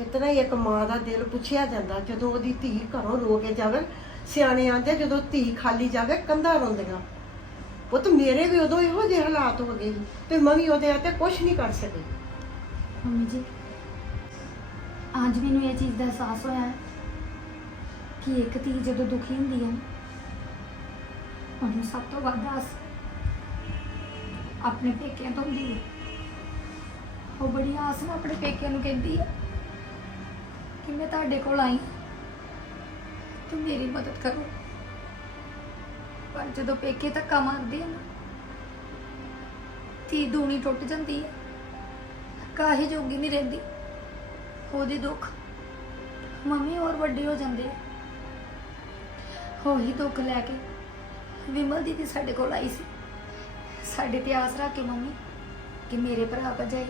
ਇਤਨਾ ਹੀ ਇੱਕ ਮਾਂ ਦਾ ਦਿਲ ਪੁੱਛਿਆ ਜਾਂਦਾ ਜਦੋਂ ਉਹਦੀ ਧੀ ਘਰੋਂ ਰੋ ਕੇ ਜਾਵੇ ਸਿਆਣੇ ਆਂਦੇ ਜਦੋਂ ਧੀ ਖਾਲੀ ਜਾਵੇ ਕੰਧਾਂ ਰੋਂਦੀਆਂ। ਪੁੱਤ ਮੇਰੇ ਵੀ ਉਦੋਂ ਇਹੋ ਜਿਹੇ ਹਾਲਾਤ ਹੋ ਗਏ ਸੀ ਤੇ ਮੈਂ ਵੀ ਉਹਦੇ ਤੇ ਕੁਝ ਨਹੀਂ ਕਰ ਸਕੀ। ਮੰਮੀ ਜੀ ਅੱਜ ਮੈਨੂੰ ਇਹ ਚੀਜ਼ ਦਾ ਅਹਿਸਾਸ ਹੋਇਆ ਹੈ ਕਿ ਇੱਕ ਧੀ ਜਦੋਂ ਦੁਖੀ ਹੁੰਦੀ ਹੈ ਨਾ, ਉਹਨੂੰ ਸਭ ਤੋਂ ਵੱਧ ਆਸ ਆਪਣੇ ਪੇਕਿਆਂ ਤੋਂ ਹੁੰਦੀ ਹੈ। ਉਹ ਬੜੀ ਆਸ ਨਾਲ ਆਪਣੇ ਪੇਕਿਆਂ ਨੂੰ ਕਹਿੰਦੀ ਹੈ। ਕਿ ਮੈਂ ਤੁਹਾਡੇ ਕੋਲ ਆਈ। ਤੂੰ ਮੇਰੀ ਮਦਦ ਕਰੋ। ਪਰ ਜਦੋਂ ਪੇਕੇ ਧੱਕਾ ਮਾਰਦੇ ਆ ਨਾ, ਧੀ ਦੂਣੀ ਟੁੱਟ ਜਾਂਦੀ ਹੈ ਕਾਹੇ ਜੋਗੀ ਨਹੀਂ ਰਹਿੰਦੀ। ਉਹਦੇ ਦੁੱਖ ਮੰਮੀ ਹੋਰ ਵੱਡੇ ਹੋ ਜਾਂਦੇ ਆ। ਉਹੀ ਦੁੱਖ ਲੈ ਕੇ ਵਿਮਲ ਦੀਦੀ ਸਾਡੇ ਕੋਲ ਆਈ ਸੀ। ਸਾਡੇ ਤੇ ਆਸ ਰੱਖ ਕੇ ਮੰਮੀ, ਕਿ ਮੇਰੇ ਭਰਾ ਭਜਾਈ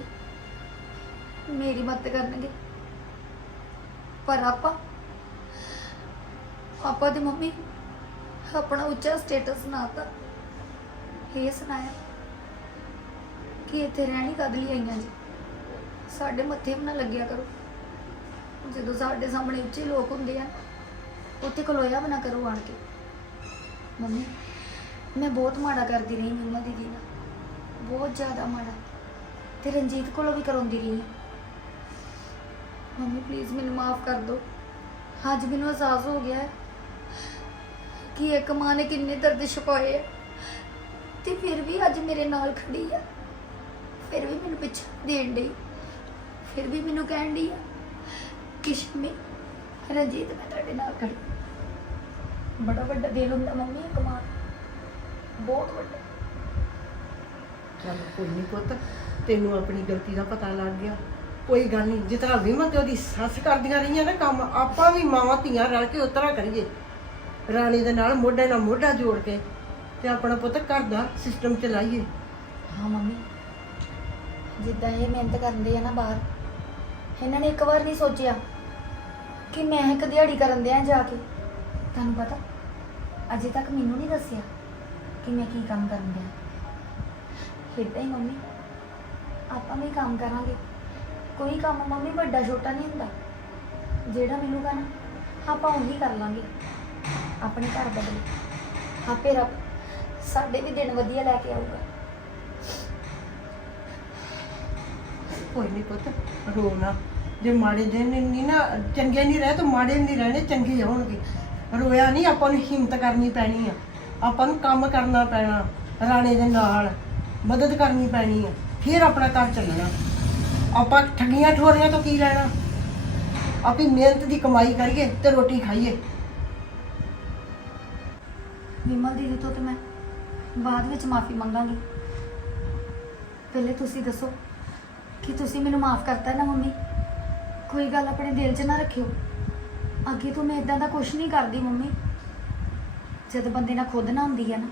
ਮੇਰੀ ਮਦਦ ਕਰਨਗੇ। ਪਰ ਆਪਾਂ ਆਪਾਂ ਦੀ ਮੰਮੀ ਆਪਣਾ ਉੱਚਾ ਸਟੇਟਸ ਸੁਣਾਤਾ। ਇਹ ਸੁਣਾਇਆ ਕਿ ਇੱਥੇ ਰਹਿਣੀ ਕਦ ਲਈ ਆਈਆਂ ਜੀ? ਸਾਡੇ ਮੱਥੇ ਵੀ ਨਾ ਲੱਗਿਆ ਕਰੋ। ਜਦੋਂ ਸਾਡੇ ਸਾਹਮਣੇ ਉੱਚੇ ਲੋਕ ਹੁੰਦੇ ਆ, ਉੱਥੇ ਖਲੋਇਆ ਵੀ ਨਾ ਕਰੋ ਆਣ ਕੇ। ਮੰਮੀ, ਮੈਂ ਬਹੁਤ ਮਾੜਾ ਕਰਦੀ ਰਹੀ ਮੰਮਾ ਦੀਦੀ ਨਾਲ। ਬਹੁਤ ਜ਼ਿਆਦਾ ਮਾੜਾ। ਤੇ ਰਣਜੀਤ ਕੋਲੋਂ ਵੀ ਕਰਾਉਂਦੀ ਰਹੀ ਮੰਮੀ ਪਲੀਜ਼ ਮੈਨੂੰ ਮਾਫ ਕਰ ਦਿਓ। ਅੱਜ ਮੈਨੂੰ ਅਹਿਸਾਸ ਹੋ ਗਿਆ ਹੈ ਕਿ ਇੱਕ ਮਾਂ ਨੇ ਕਿੰਨੇ ਦਰਦ ਛੁਪਾਏ ਆ ਤੇ ਫਿਰ ਵੀ ਅੱਜ ਮੇਰੇ ਨਾਲ ਖੜੀ ਆ ਫਿਰ ਵੀ ਮੈਨੂੰ ਪਿੱਛੇ ਦੇਣ ਡਈ। ਫਿਰ ਵੀ ਮੈਨੂੰ ਕਹਿਣ ਡਈ ਆ ਕਿ ਸ਼ਮੀ, ਰਣਜੀਤ ਮੈਂ ਤੁਹਾਡੇ ਨਾਲ ਖੜੀ ਬੜਾ ਵੱਡਾ ਦਿਲ ਹੁੰਦਾ ਮੰਮੀ, ਇੱਕ ਮਾਂ ਦਾ। ਬਹੁਤ ਵੱਡਾ। ਚੱਲ ਕੋਈ ਨਹੀਂ ਪੁੱਤ, ਤੈਨੂੰ ਆਪਣੀ ਗਲਤੀ ਦਾ ਪਤਾ ਲੱਗ ਗਿਆ। ਕੋਈ ਗੱਲ ਨਹੀਂ ਜਿਤਨਾ ਵਿਮਲ ਤੇ ਉਹਦੀ ਸੱਸ ਕਰਦੀਆਂ ਰਹੀਆਂ ਨਾ ਕੰਮ, ਆਪਾਂ ਵੀ ਮਾਵਾਂ ਧੀਆਂ ਰਲ ਕੇ ਉਤਰਾ ਕਰੀਏ। ਰਾਣੀ ਦੇ ਨਾਲ ਮੋਢੇ ਨਾਲ ਮੋਢਾ ਜੋੜ ਕੇ ਤੇ ਆਪਣਾ ਪੁੱਤ ਘਰ ਦਾ ਸਿਸਟਮ ਚਲਾਈਏ। ਹਾਂ ਮੰਮੀ, ਜਿੱਦਾਂ ਇਹ ਮਿਹਨਤ ਕਰਦੇ ਆ ਨਾ ਬਾਹਰ, ਇਹਨਾਂ ਨੇ ਇੱਕ ਵਾਰ ਨਹੀਂ ਸੋਚਿਆ ਕਿ ਮੈਂ ਇੱਕ ਦਿਹਾੜੀ ਕਰਨ ਦਿਆਂ ਜਾ ਕੇ। ਤੁਹਾਨੂੰ ਪਤਾ, ਅਜੇ ਤੱਕ ਮੈਨੂੰ ਨਹੀਂ ਦੱਸਿਆ ਕਿ ਮੈਂ ਕੀ ਕੰਮ ਕਰਨ ਦਿਆਂ। ਏਦਾਂ ਹੀ ਮੰਮੀ, ਆਪਾਂ ਵੀ ਕੰਮ ਕਰਾਂਗੇ। ਕੋਈ ਕੰਮ ਮੰਮੀ ਵੱਡਾ ਛੋਟਾ ਨਹੀਂ ਹੁੰਦਾ। ਜਿਹੜਾ ਮਿਲੂਗਾ ਨਾ, ਆਪਾਂ ਉਹੀ ਕਰ ਲਾਂਗੇ। ਆਪਣੇ ਘਰ ਬਦਲੇ। ਆਪੇ ਰੱਬ ਸਾਡੇ ਵੀ ਦਿਨ ਵਧੀਆ ਲੈ ਕੇ ਆਊਗਾ। ਕੋਈ ਨਹੀਂ ਪੁੱਤ, ਰੋ ਨਾ। ਜੇ ਮਾੜੇ ਦਿਨ ਨਹੀਂ ਨਾ, ਚੰਗੇ ਨਹੀਂ ਰਹੇ ਤਾਂ ਮਾੜੇ ਨਹੀਂ ਰਹਿਣੇ ਚੰਗੇ ਹੋਣਗੇ। ਰੋਇਆ ਨਹੀਂ, ਆਪਾਂ ਨੂੰ ਹਿੰਮਤ ਕਰਨੀ ਪੈਣੀ ਆ। ਆਪਾਂ ਨੂੰ ਕੰਮ ਕਰਨਾ ਪੈਣਾ, ਰਾਣੇ ਦੇ ਨਾਲ। ਮਦਦ ਕਰਨੀ ਪੈਣੀ ਆ। ਫਿਰ ਆਪਣਾ ਘਰ ਚੱਲਣਾ। ਆਪਾਂ ਠੱਗੀਆਂ ਠੋਰੀਆਂ ਤੋਂ ਕੀ ਲੈਣਾ? ਆਪੀ ਮਿਹਨਤ ਦੀ ਕਮਾਈ ਕਰੀਏ ਤੇ ਰੋਟੀ ਖਾਈਏ। ਵਿਮਲ ਦੀਦੀ ਤੋਂ ਤੇ ਮੈਂ ਬਾਅਦ ਵਿੱਚ ਮਾਫੀ ਮੰਗਾਂਗੀ। ਪਹਿਲੇ ਤੁਸੀਂ ਦੱਸੋ ਕਿ ਤੁਸੀਂ ਮੈਨੂੰ ਮਾਫ ਕਰਤਾ ਨਾ ਮੰਮੀ? ਕੋਈ ਗੱਲ ਆਪਣੇ ਦਿਲ 'ਚ ਨਾ ਰੱਖਿਓ। ਅੱਗੇ ਤੋਂ ਮੈਂ ਇਦਾਂ ਦਾ ਕੁਝ ਨਹੀਂ ਕਰਦੀ ਮੰਮੀ। ਜਦ ਬੰਦੇ ਨਾਲ ਖੁਦ ਨਾ ਹੁੰਦੀ ਹੈ ਨਾ,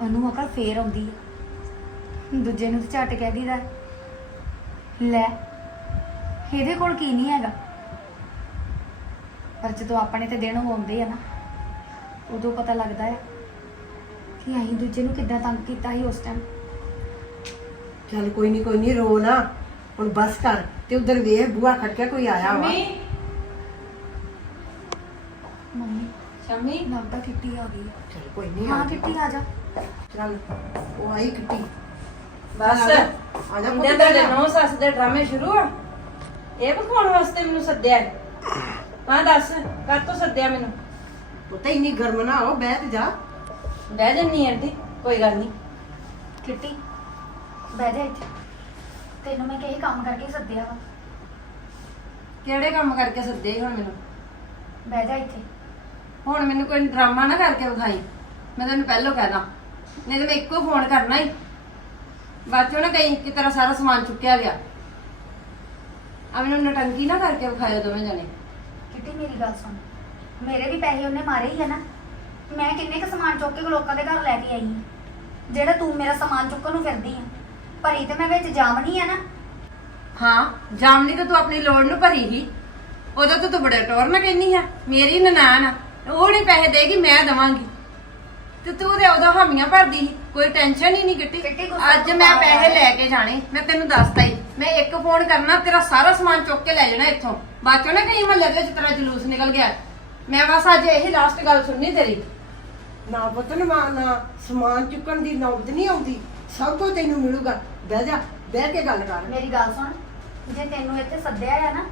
ਉਹਨੂੰ ਅਕਲ ਫੇਰ ਆਉਂਦੀ ਹੈ ਦੂਜੇ ਨੂੰ ਤਾਂ ਝਟ ਕਹਿ ਦੀਦਾ ਲੈ ਇਹਦੇ ਕੋਲ ਕੀ ਨਹੀਂ ਹੈਗਾ? ਪਰ ਜਦੋਂ ਆਪਣੇ ਤੇ ਦਿਨ ਆਉਂਦੇ ਆ ਨਾ ਉਦੋਂ ਪਤਾ ਲੱਗਦਾ ਹੈ ਕਿ ਅਸੀਂ ਦੂਜੇ ਨੂੰ ਕਿੱਦਾਂ ਤੰਗ ਕੀਤਾ ਸੀ ਉਸ ਟਾਈਮ ਚੱਲ ਕੋਈ ਨਹੀਂ ਕੋਈ ਨਹੀਂ ਰੋ ਨਾ। ਹੁਣ ਬਸ ਕਰ ਤੇ ਉਧਰ ਵੇਖ ਬੂਆ ਖੜਕਿਆ ਕੋਈ ਆਇਆ ਵਾ। ਸ਼ਮੀ। ਮੰਮੀ ਸ਼ਮੀ। ਲੱਗਦਾ ਕਿੱਟੀ ਆ ਗਈ। ਚੱਲ ਕੋਈ ਨਹੀਂ ਹਾਂ ਕਿੱਟੀ ਆ ਜਾ। ਚੱਲ ਉਹ ਆਈ ਕਿੱਟੀ। ਬਸ। ਆ ਜਾ, ਆ ਜਾ ਹੁੰਦੇ ਪੁੱਤ ਤੁਹਾਡੇ ਨੌ ਸੱਸ ਦੇ ਡਰਾਮੇ ਸ਼ੁਰੂ ਆ। ਇਹ ਵਿਖਾਉਣ ਵਾਸਤੇ ਮੈਨੂੰ ਸੱਦਿਆ ਹੈ? ਹਾਂ ਦੱਸ ਕਦ ਤੋਂ ਸੱਦਿਆ ਮੈਨੂੰ? ਪੁੱਤ ਇੰਨੀ ਗਰਮ ਨਾ ਹੋ ਬਹਿ ਤੇ ਜਾ। ਬਹਿ ਜੰਨੀ ਆਂਟੀ ਕੋਈ ਗੱਲ ਨਹੀਂ ਕਿੱਟੀ ਬਹਿ ਜਾ ਇੱਥੇ। ਤੈਨੂੰ ਮੈਂ ਕਿਹੇ ਕੰਮ ਕਰਕੇ ਸੱਦਿਆ ਵਾ। ਕਿਹੜੇ ਕੰਮ ਕਰਕੇ ਸੱਦਿਆ ਈ ਹੁਣ ਮੈਨੂੰ? ਬਹਿ ਜਾ ਇੱਥੇ। ਹੁਣ ਮੈਨੂੰ ਕੋਈ ਡਰਾਮਾ ਨਾ ਕਰਕੇ ਵਿਖਾਈ। ਮੈਂ ਤੈਨੂੰ ਪਹਿਲਾਂ ਕਹਿਦਾ। ਨਹੀਂ ਤੇ ਮੈਂ ਇੱਕੋ ਫੋਨ ਕਰਨਾ ਹੀ ਬਾਅਦ ਚੋਂ ਨਾ ਕਹੀਂ ਕਿ ਤੇਰਾ ਸਾਰਾ ਸਮਾਨ ਚੁੱਕਿਆ ਗਿਆ। ਆ ਮੈਨੂੰ ਨਟੰਕੀ ਨਾ ਕਰਕੇ ਵਿਖਾਇਓ ਦੋਵੇਂ ਜਣੇ। ਕਿੱਟੀ ਮੇਰੀ ਗੱਲ ਸੁਣ। ਮੇਰੇ ਵੀ ਪੈਸੇ ਉਹਨੇ ਮਾਰੇ ਹੀ ਆ ਨਾ। ਮੈਂ ਕਿੰਨੇ ਕ ਸਮਾਨ ਚੁੱਕ ਕੇ ਲੋਕਾਂ ਦੇ ਘਰ ਲੈ ਕੇ ਆਈ ਜਿਹੜਾ ਤੂੰ ਮੇਰਾ ਸਮਾਨ ਚੁੱਕਣ ਨੂੰ ਫਿਰਦੀ ਆ। ਭਰੀ ਤੇ ਮੈਂ ਵਿੱਚ ਜਾਮ ਨਹੀਂ ਆ ਨਾ। ਹਾਂ ਜਾਮਨੀ ਤਾਂ ਤੂੰ ਆਪਣੀ ਲੋੜ ਨੂੰ ਭਰੀ ਹੀ। ਉਦੋਂ ਤਾਂ ਤੂੰ ਬੜੇ ਟੋਰ ਨਾ ਕਹਿੰਨੀ ਆ ਮੇਰੀ ਨਨਾਣ ਆ। ਉਹ ਨਹੀਂ ਪੈਸੇ ਦੇਗੀ ਮੈਂ ਦਵਾਂਗੀ। ਤੇ ਤੂੰ ਤੇ ਉਦੋਂ ਹਾਮੀਆਂ ਭਰਦੀ ਸੀ। ਕੋਈ ਟੈਨਸ਼ਨ ਹੀ ਨਹੀਂ ਕਿੱਟੀ। ਕਿੱਟੀ ਗੁੱਸਾ ਅੱਜ ਮੈਂ ਪੈਸੇ ਆਇਆ। ਲੈ ਕੇ ਜਾਣੇ ਮੈਂ ਤੈਨੂੰ ਦੱਸਤਾ ਹੀ। ਮੈਂ ਇੱਕ ਫੋਨ ਕਰਨਾ ਤੇਰਾ ਸਾਰਾ ਸਮਾਨ ਚੁੱਕ ਕੇ ਲੈ ਜਾਣਾ ਇੱਥੋਂ। ਬਾਅਦ ਚੋਂ ਨਾ ਕਈ ਮਹੱਲੇ ਦੇ ਵਿੱਚ ਤੇਰਾ ਜਲੂਸ ਨਿਕਲ ਗਿਆ। ਮੈਂ ਬਸ ਅੱਜ ਇਹੀ ਲਾਸਟ ਗੱਲ ਸੁਣਨੀ ਤੇਰੀ। ਨਾ ਪੁੱਤ ਨਾ ਮਾਂ ਨਾ ਸਮਾਨ ਚੁੱਕਣ ਦੀ ਨੌਬਤ ਨਹੀਂ ਆਉਂਦੀ। ਸਭ ਤੋਂ ਤੈਨੂੰ ਮਿਲੂਗਾ। ਬਹਿ ਜਾ ਬਹਿ ਕੇ ਗੱਲ ਕਰ। ਮੇਰੀ ਗੱਲ ਸੁਣ। ਜੇ ਤੈਨੂੰ ਇੱਥੇ ਸੱਦਿਆ ਆ ਨਾ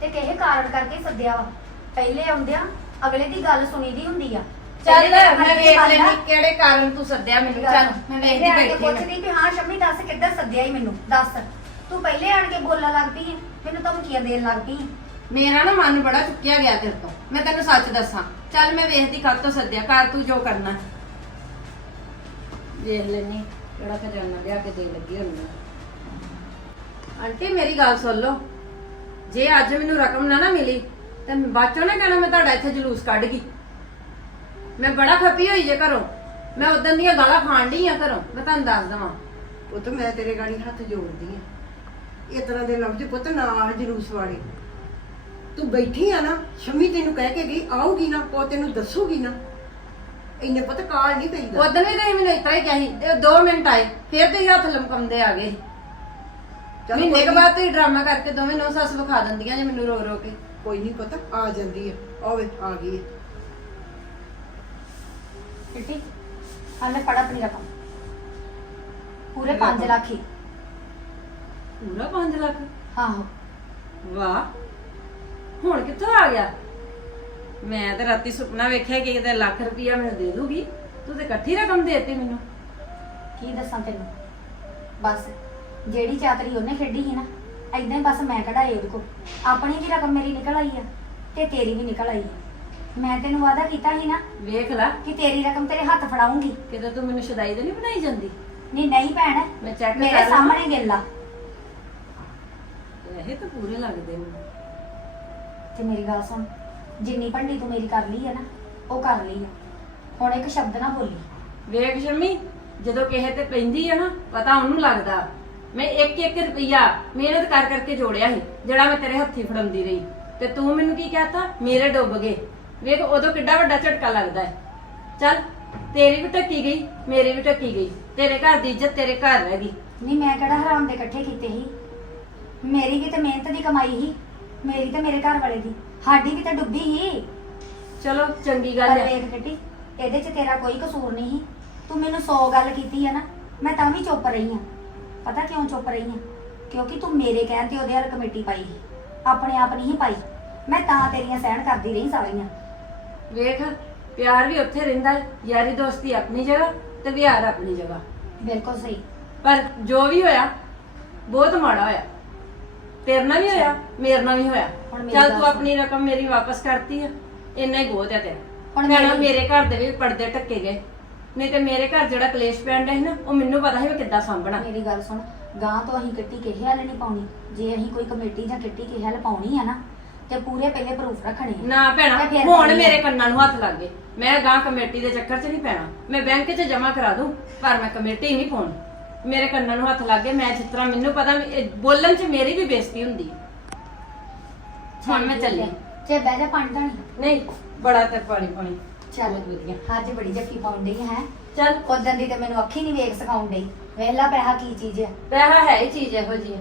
ਤੇ ਕਿਸੇ ਕਾਰਨ ਕਰਕੇ ਸੱਦਿਆ ਵਾ। ਪਹਿਲੇ ਆਉਂਦਿਆਂ ਅਗਲੇ ਦੀ ਗੱਲ ਸੁਣੀ ਦੀ ਹੁੰਦੀ ਆ। ਚੱਲ ਮੈਂ ਵੇਖ। ਲੈਣੀ ਕਿਹੜੇ ਕਾਰਨ ਤੂੰ ਸੱਦਿਆ ਮੈਨੂੰ ਚੱਲ ਮੈਂ ਵੇਖਦੀ ਬੈਠੀ ਹਾਂ। ਪੁੱਛਦੀ ਕਿ ਹਾਂ ਸ਼ਮੀ ਦੱਸ ਕਿੱਧਰ ਸੱਦਿਆ ਹੀ ਮੈਨੂੰ ਦੱਸ ਤੂੰ ਪਹਿਲੇ ਆਣ ਕੇ ਬੋਲਣ ਲੱਗ ਪਈ ਹੈ ਮੈਨੂੰ ਧਮਕੀਆਂ ਦੇਣ ਲੱਗ ਪਈ ਹੈ ਮੇਰਾ ਨਾ ਮਨ ਬੜਾ ਚੁੱਕਿਆ ਗਿਆ ਤੇਰੇ ਤੋਂ ਮੈਂ ਤੈਨੂੰ ਸੱਚ ਦੱਸਾਂ ਚੱਲ ਮੈਂ ਵੇਖਦੀ ਕੱਲ ਤੋਂ ਸੱਦਿਆ ਕਰ ਤੂੰ ਜੋ ਕਰਨਾ। ਵੇਖ ਲੈਣੀ ਕਿਹੜਾ ਖਜ਼ਾਨਾ ਲਿਆ ਕੇ ਦੇ ਲੱਗੀ ਹੁੰਦੀ। ਆਂਟੀ ਮੇਰੀ ਗੱਲ ਸੁਣ ਲਓ ਜੇ ਅੱਜ ਮੈਨੂੰ ਰਕਮ ਨਾ ਨਾ ਮਿਲੀ ਤੇ ਬਾਚੋ ਨਾ ਕਹਿਣਾ ਮੈਂ ਤੁਹਾਡਾ ਇੱਥੇ ਜਲੂਸ ਕੱਢ ਗਈ ਮੈਂ ਬੜਾ ਖੱਪੀ ਹੋਈ ਜੇ ਘਰੋਂ। ਮੈਂ ਉਦੋਂ ਦੀਆਂ ਗਾਲਾਂ ਖਾਣ ਡਈ ਆ ਘਰੋਂ। ਮੈਂ ਤੁਹਾਨੂੰ ਦੱਸ ਦਵਾਂ। ਪੁੱਤ ਮੈਂ ਤੇਰੇ ਗਾੜੀ ਹੱਥ ਜੋੜਦੀ ਆ। ਇਸ ਤਰ੍ਹਾਂ ਦੇ ਲਫ਼ਜ਼ ਪੁੱਤ ਨਾ ਆ ਜਲੂਸ ਵਾਲੇ। ਤੂੰ ਬੈਠੀ ਆ ਨਾ ਸ਼ਮੀ ਤੈਨੂੰ ਕਹਿ ਕੇ ਗਈ ਆਊਗੀ ਨਾ ਉਹ ਤੈਨੂੰ ਦੱਸੂਗੀ ਨਾ। ਇੰਨੇ ਪੁੱਤ ਕਾਲ ਨਹੀਂ ਪਈਦਾ ਉਦੋਂ ਵੀ ਤੁਸੀਂ ਮੈਨੂੰ ਇਤਰਾ ਹੀ ਕਿਹਾ ਸੀ ਤੇ 2 ਮਿੰਟ ਆਏ ਫਿਰ ਤੁਸੀਂ ਹੱਥ ਲਮਕਮਦੇ ਆ ਗਏ। ਚੱਲ ਮਹੀਨੇ ਕੋਈ ਕੇ ਬਾਅਦ ਤੁਸੀਂ ਡਰਾਮਾ ਕਰਕੇ ਦੋਵੇਂ ਨੌ ਸੱਸ ਵਿਖਾ ਦਿੰਦੀਆਂ ਜੇ ਮੈਨੂੰ ਰੋ ਰੋ ਕੇ। ਕੋਈ ਨਹੀਂ ਪੁੱਤ ਆ ਜਾਂਦੀ ਆ। ਆਵੇ ਆ ਗਈ ਆ। ਕਿੱਟੀ ਆ ਲੈ ਫੜ ਆਪਣੀ ਰਕਮ। ਪੂਰੇ ਰਕਮ? 5 ਲੱਖ ਹੀ। ਪੂਰਾ 5 ਲੱਖ? ਆਹੋ। ਵਾਹ। ਹੁਣ ਕਿੱਥੋਂ ਆ ਗਿਆ? ਮੈਂ ਤਾਂ ਰਾਤੀ ਸੁਪਨਾ ਵੇਖਿਆ ਕਿ ਕਿਤੇ ਲੱਖ ਰੁਪਈਆ ਮੈਨੂੰ ਦੇ ਦੂਗੀ। ਤੂੰ ਤੇ ਇਕੱਠੀ ਰਕਮ ਦੇਤੀ ਮੈਨੂੰ। ਕੀ ਦੱਸਾਂ ਤੈਨੂੰ? ਬਸ ਜਿਹੜੀ ਚਾਤਰੀ ਉਹਨੇ ਖੇਡੀ ਸੀ ਨਾ ਐਦਾਂ ਹੀ ਬਸ ਮੈਂ ਕਢਾਈ ਉਹਦੇ ਕੋ ਆਪਣੀ ਵੀ ਰਕਮ ਮੇਰੀ ਨਿਕਲ ਆਈ ਆ ਤੇ ਤੇਰੀ ਵੀ ਨਿਕਲ ਆਈ ਆ। ਮੈਂ ਤੈਨੂੰ ਵਾਅਦਾ ਕੀਤਾ ਸੀ ਨਾ ਵੇਖ ਲੈ। ਕਿ ਤੇਰੀ ਰਕਮ ਤੇਰੇ ਹੱਥ ਫੜਾਉਂਗੀ। ਕਿਤੇ ਤੂੰ ਮੈਨੂੰ ਸ਼ਦਾਈ ਤੇ ਨਹੀਂ ਬਣਾਈ ਜਾਂਦੀ? ਨਹੀਂ ਨਹੀਂ ਭੈਣ ਮੈਂ ਚੈੱਕ ਮੇਰੇ ਕਰ ਲਵਾਂ। ਸਾਹਮਣੇ ਗਿੱਲ ਇਹ ਤਾਂ ਪੂਰੇ ਲੱਗਦੇ ਮੈਨੂੰ ਤੇ ਮੇਰੀ ਗੱਲ ਸੁਣ ਜਿੰਨੀ ਭੰਡੀ ਤੂੰ ਮੇਰੀ ਕਰ ਲਈ ਆ ਨਾ ਉਹ ਕਰ ਲਈ ਆ ਹੁਣ ਇੱਕ ਸ਼ਬਦ ਨਾ ਬੋਲੀ। ਵੇਖ ਸ਼ਮੀ ਜਦੋਂ ਕਿਸੇ ਤੇ ਪੈਂਦੀ ਆ ਨਾ ਪਤਾ ਉਹਨੂੰ ਲੱਗਦਾ। ਮੈਂ ਇੱਕ ਇੱਕ ਰੁਪਈਆ ਮਿਹਨਤ ਕਰ ਕਰਕੇ ਜੋੜਿਆ ਸੀ ਜਿਹੜਾ ਮੈਂ ਤੇਰੇ ਹੱਥੀ ਫੜਾਉਂਦੀ ਰਹੀ। ਤੇ ਤੂੰ ਮੈਨੂੰ ਕੀ ਕਹਤਾ? ਮੇਰੇ ਡੁੱਬ ਗਏ। ਵੇਖ ਉਦੋਂ ਕਿੱਡਾ ਵੱਡਾ ਝਟਕਾ ਲੱਗਦਾ ਹੈ। ਚੱਲ ਤੇਰੀ ਵੀ ਟੱਕੀ ਗਈ ਮੇਰੀ ਵੀ ਟੱਕੀ ਗਈ। ਤੇਰੇ ਘਰ ਦੀ ਇੱਜ਼ਤ ਤੇਰੇ ਘਰ ਰਹਿ ਗਈ। ਨਹੀਂ ਮੈਂ ਕਿਹੜਾ ਹਰਾਮ ਦੇ ਇਕੱਠੇ ਕੀਤੇ ਸੀ? ਮੇਰੀ ਵੀ ਤੇ ਮਿਹਨਤ ਦੀ ਕਮਾਈ ਸੀ ਮੇਰੀ ਤੇ ਮੇਰੇ ਘਰ ਵਾਲੇ ਦੀ। ਸਾਡੀ ਵੀ ਤਾਂ ਡੁੱਬੀ ਸੀ। ਚਲੋ ਚੰਗੀ ਗੱਲ ਪਰ ਹੈ। ਵੇਖ ਕਿੱਟੀ ਇਹਦੇ 'ਚ ਤੇਰਾ ਕੋਈ ਕਸੂਰ ਨਹੀਂ ਸੀ। ਤੂੰ ਮੈਨੂੰ 100 ਗੱਲ ਕੀਤੀ ਆ ਨਾ ਮੈਂ ਤਾਂ ਵੀ ਚੁੱਪ ਰਹੀ ਆ ਪਤਾ ਕਿਉਂ ਚੁੱਪ ਰਹੀ ਆ ਕਿਉਂਕਿ ਤੂੰ ਮੇਰੇ ਕਹਿਣ ਤੇ ਉਹਦੇ ਹਰ ਕਮੇਟੀ ਪਾਈ ਸੀ। ਆਪਣੇ ਆਪ ਨਹੀਂ ਸੀ ਪਾਈ। ਮੈਂ ਤਾਂ ਤੇਰੀਆਂ ਸਹਿਣ ਕਰਦੀ ਰਹੀ ਸਾਰੀਆਂ। ਵੇਖ ਪਿਆਰ ਵੀ ਉੱਥੇ ਰਹਿੰਦਾ ਹੈ ਯਾਰੀ ਦੋਸਤੀ ਆਪਣੀ ਜਗ੍ਹਾ ਤੇ ਵਿਹਾਰ ਆਪਣੀ ਜਗ੍ਹਾ। ਬਿਲਕੁਲ ਸਹੀ। ਪਰ ਜੋ ਵੀ ਹੋਇਆ ਬਹੁਤ ਮਾੜਾ ਹੋਇਆ। ਤੇਰੇ ਨਾਲ ਵੀ ਹੋਇਆ ਮੇਰੇ ਨਾਲ ਵੀ ਹੋਇਆ। ਹੁਣ ਮੇਰੀ ਚੱਲ ਗੱਲ ਤੂੰ ਸੁਣ। ਆਪਣੀ ਰਕਮ ਮੇਰੀ ਵਾਪਸ ਕਰਤੀ ਆ। ਇੰਨਾ ਹੀ ਬਹੁਤ ਹੈ ਤੇਰਾ। ਹੁਣ ਭੈਣਾ, ਮੇਰੀ- ਮੇਰੇ ਘਰ ਦੇ ਵੀ ਪਰਦੇ ਟੱਕੇ ਗਏ। ਨਹੀਂ ਤੇ ਮੇਰੇ ਘਰ ਜਿਹੜਾ ਕਲੇਸ਼ ਪੈਣ ਡਿਆ ਸੀ ਨਾ ਉਹ ਮੈਨੂੰ ਪਤਾ ਸੀ ਮੈਂ ਕਿੱਦਾਂ ਸਾਂਭਣਾ। ਮੇਰੀ ਗੱਲ ਸੁਣ ਗਾਂ ਤੋਂ ਅਸੀਂ ਕਿੱਟੀ ਕਿਸੇ ਹੱਲ ਨਹੀਂ ਪਾਉਣੀ। ਜੇ ਅਸੀਂ ਕੋਈ ਕਮੇਟੀ ਜਾਂ ਕਿੱਟੀ ਕਿਸੇ ਹੱਲ ਪਾਉਣੀ ਆ ਨਾ ਤੇ ਪੂਰੇ ਪਹਿਲੇ ਪ੍ਰੂਫ ਰੱਖਣੇ। ਨਾ ਭੈਣਾ ਤੇ ਫਿਰ ਹੁਣ ਕੀ? ਮੇਰੇ ਕੰਨਾਂ ਨੂੰ ਹੱਥ ਲੱਗ ਗਏ। ਮੈਂ ਗਾਂ ਕਮੇਟੀ ਦੇ ਚੱਕਰ 'ਚ ਨਹੀਂ ਪੈਣਾ। ਮੈਂ ਬੈਂਕ 'ਚ ਜਮ੍ਹਾਂ ਕਰਾ ਦੂੰ ਪਰ ਮੈਂ ਕਮੇਟੀ ਨਹੀਂ ਪਾਉਣੀ। ਮੇਰੇ ਕੰਨਾਂ ਨੂੰ ਹੱਥ ਲੱਗ ਗਏ। ਮੈਂ ਜਿਸ ਤਰ੍ਹਾਂ ਮੈਨੂੰ ਪਤਾ ਵੀ ਇਹ ਬੋਲਣ 'ਚ ਮੇਰੀ ਵੀ ਬੇਇੱਜ਼ਤੀ ਹੁੰਦੀ ਹੈ ਹੁਣ ਮੈਂ ਚੱਲੀ। ਜੇ ਬਹਿ ਜਾ ਪਾਣੀ ਧਾਣੀ। ਨਹੀਂ ਬੜਾ ਤੇ ਪਾਣੀ ਪਾਣੀ। ਚੱਲ ਵਧੀਆ। ਅੱਜ ਬੜੀ ਜੱਫੀ ਪਾਉਣ ਡਈ ਹੈ? ਚੱਲ। ਉਦੋਂ ਦੀ ਤੇ ਮੈਨੂੰ ਅੱਖੀ ਨਹੀਂ ਵੇਖ ਸਿਖਾਉਣ ਡਈ। ਵੇਲਾ ਪੈਸਾ ਕੀ ਚੀਜ਼ ਆ। ਪੈਸਾ ਹੈ ਹੀ ਚੀਜ਼ ਇਹੋ ਜੀ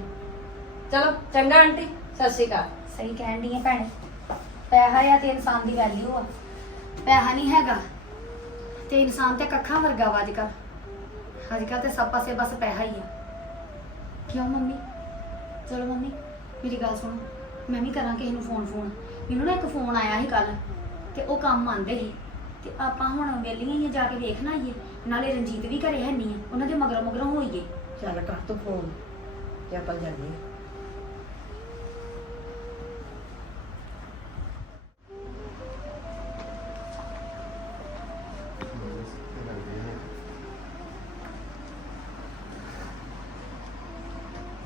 ਚਲੋ ਚੰਗਾ ਆਂਟੀ ਸਤਿ ਸ਼੍ਰੀ ਅਕਾਲ। ਸਹੀ ਕਹਿਣ ਡਈ ਹੈ ਭੈਣੇ। ਪੈਸਾ ਆ ਤੇ ਇਨਸਾਨ ਦੀ ਵੈਲਿਊ ਆ। ਪੈਸਾ ਨਹੀਂ ਹੈਗਾ ਤੇ ਇਨਸਾਨ ਤੇ ਕੱਖਾਂ ਵਰਗਾ ਵਾ ਅੱਜਕੱਲ ਅੱਜਕੱਲ ਤੇ ਸਭ ਪਾਸੇ ਬਸ ਪੈਸਾ ਹੀ ਆ। ਕਿਉਂ ਮੰਮੀ? ਚਲੋ ਮੰਮੀ ਮੇਰੀ ਗੱਲ ਸੁਣੋ। ਮੈਂ ਵੀ ਕਰਾਂ ਕਿਸੇ ਨੂੰ ਫੋਨ ਫੋਨ। ਮੈਨੂੰ ਨਾ ਇੱਕ ਫੋਨ ਆਇਆ ਸੀ ਕੱਲ ਤੇ ਉਹ ਕੰਮ ਆਂਦੇ ਸੀ। ਤੇ ਆਪਾਂ ਹੁਣ ਵੇਲੀਆਂ ਹੀ ਆ, ਜਾ ਕੇ ਵੇਖਣਾ ਆਈਏ। ਨਾਲੇ ਰਣਜੀਤ ਵੀ ਘਰੇ ਹੈ ਨਹੀਂ ਆ। ਉਹਨਾਂ ਦੇ ਮਗਰੋਂ ਮਗਰੋਂ ਹੋਈਏ। ਚੱਲ ਕਰ ਤੂੰ ਫੋਨ ਤੇ ਆਪਾਂ ਜਾਂਦੇ ਆ